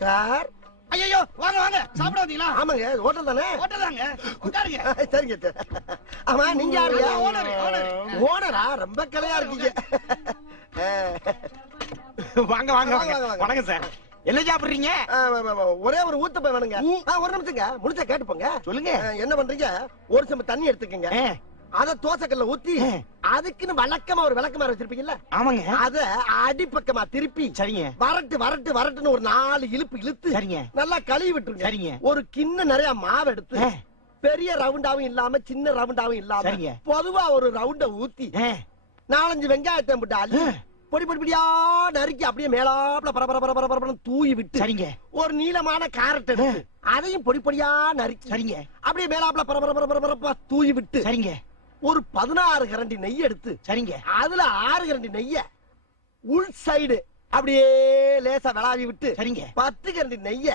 Sir. ஐயோ வாங்க வாங்க சாப்பிட வந்தீங்களா? ஆமாங்க, ஹோட்டல் தானே. ஹோட்டல் தாங்க, உட்காருங்க. சரிங்க சார். ஆமா, நீங்க யாருங்க? ஓனர். ஓனரா? ரொம்ப கலையா இருக்கீங்க. வாங்க வாங்க வாங்க. வணக்கம் சார். என்ன சாப்பிடுறீங்க? ஒரே ஒரு ஊத்தப்ப வேணுங்க. ஒரு நிமிஷங்க, முடிச்சா கேட்டு போங்க. சொல்லுங்க. என்ன பண்றீங்க? ஒரு சம்பு தண்ணி எடுத்துக்கங்க. அத தோசைக்கல்ல ஊத்தி அதுக்குன்னு வழக்கமா ஒரு விளக்கமாறு வச்சிருப்பீங்கல்ல? ஆமாங்க. அத அடிப்பக்கமா திருப்பி சரிங்க. வரட்டுன்னு ஒரு 4 இழுப்பு இழுத்து சரிங்க. நல்லா கழுவி விட்டுருங்க. சரிங்க. ஒரு கிண்ண நிறைய மாவு எடுத்து பெரிய ரவுண்டாவும் இல்லாம சின்ன ரவுண்டாவும் இல்லாம பொதுவா ஒரு ரவுண்ட ஊத்தி 4-5 வெங்காயத்தை போட்டு அள்ளி பொடி பொடியா நறுக்கி அப்படியே மேலாப்ல பரபர தூவி விட்டு சரிங்க. ஒரு நீளமான கேரட் எடுத்து அதையும் பொடி பொடியா நறுக்கி சரிங்க. அப்படியே மேலாப்ல பரபர தூவி விட்டு சரிங்க. ஒரு 16 கரண்டி நெய் எடுத்து சரிங்க. அதுல 6 கரண்டி நெய்ய உள் சைடு அப்படியே லேசா விளாவி விட்டு சரிங்க. 10 கரண்டி நெய்ய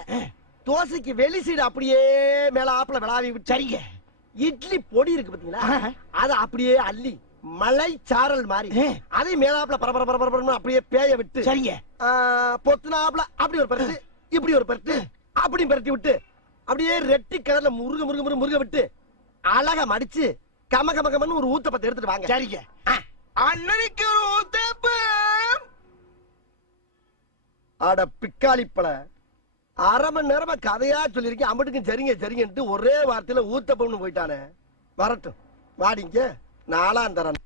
தோசைக்கு வெளி சைடு அப்படியே மேலாப்ல விளாவி விட்டு சரிங்க. இட்லி பொடி இருக்கு பாத்தீங்களா, அத அப்படியே அள்ளி மலை சாரல் மாதிரி அதை மேலாப்ல பரபர அப்படியே பேய விட்டு சரிங்க. பொத்துனாப்ல அப்படி ஒரு பரட்டு இப்படி ஒரு பரட்டு அப்படி பரட்டி விட்டு அப்படியே ரெட்டி கலர்ல முருக விட்டு அழகா மடிச்சு கமன்னு ஒரு ஊத்தப்பத்தை எடுத்துட்டு வாங்க. சரிங்க. அண்ணனுக்கு ஒரு ஊத்தப்பம். அட பிக்காளிப்பழ, அரை மணி நேரமா கதையா சொல்லிருக்கேன். அம்பட்டுக்கும் சரிங்கன்ட்டு ஒரே வார்த்தையில ஊத்தப்பம்னு போயிட்டானே. வரட்டும், வாடிங்க, நாலாம் தரேன்.